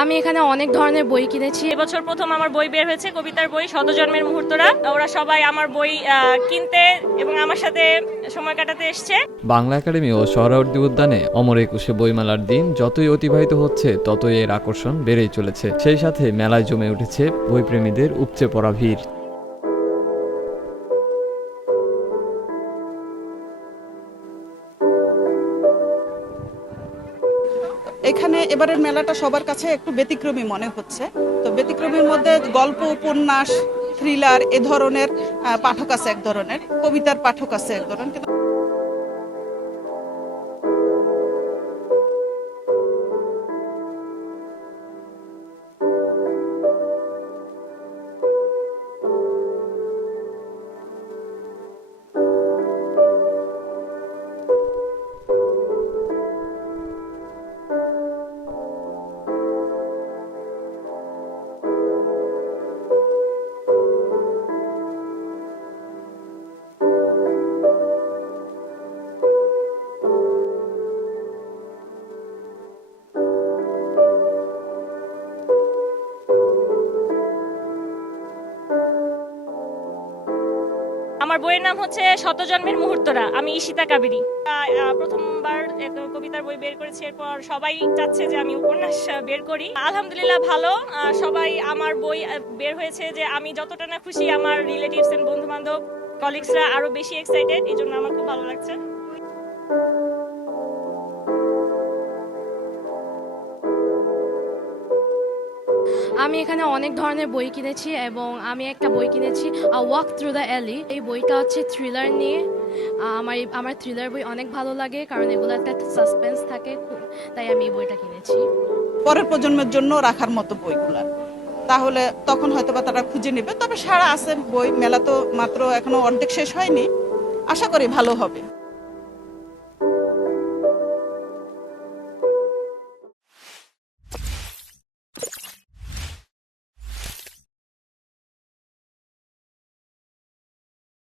আমি এখানে অনেক ধরনের বই কিনেছি। এবছর প্রথম আমার বই বের হয়েছে কবিতার বই শতজন্মের মুহূর্তরা। ওরা সবাই আমার বই আহ, কিনতে এবং আমার সাথে সময় কাটাতে এসছে। বাংলা একাডেমি ও সোহরাওয়ার্দী উদ্যানে অমর একুশে বইমেলার দিন যতই অতিবাহিত হচ্ছে ততই এর আকর্ষণ বেড়েই চলেছে। সেই সাথে মেলায় জমে উঠেছে বইপ্রেমীদের উপচে পড়া ভিড়। এখানে এবারের মেলাটা সবার কাছে একটু ব্যতিক্রমী মনে হচ্ছে। তো ব্যতিক্রমীর মধ্যে গল্প, উপন্যাস থ্রিলার এ ধরনের পাঠক আছে এক ধরনের, কবিতার পাঠক আছে এক ধরনের। আমার বইয়ের নাম হচ্ছে শতজন্মের মুহূর্তরা। আমি ঈশিতা কাবেরি। প্রথমবার কবিতার বই বের করেছি, এরপর সবাই চাচ্ছে যে আমি উপন্যাস বের করি। আলহামদুলিল্লাহ ভালো। সবাই আমার বই বের হয়েছে যে আমি যতটা না খুশি আমার রিলেটিভস এন্ড বন্ধু বান্ধব কলিগসরা আরও বেশি এক্সাইটেড এই জন্য আমার খুব ভালো লাগছে। আমি এখানে অনেক ধরনের বই কিনেছি এবং আমি একটা বই কিনেছি ওয়াক থ্রু দ্য অ্যালি এই বইটা হচ্ছে থ্রিলার নিয়ে। আমার আমার থ্রিলার বই অনেক ভালো লাগে কারণ এগুলো একটা সাসপেন্স থাকে তাই আমি এই বইটা কিনেছি। পরের প্রজন্মের জন্য রাখার মতো বইগুলা। তাহলে তখন হয়তো বা তারা খুঁজে নেবে, তবে সারা আছে বই, মেলা তো মাত্র এখনও অর্ধেক শেষ হয়নি। আশা করি ভালো হবে।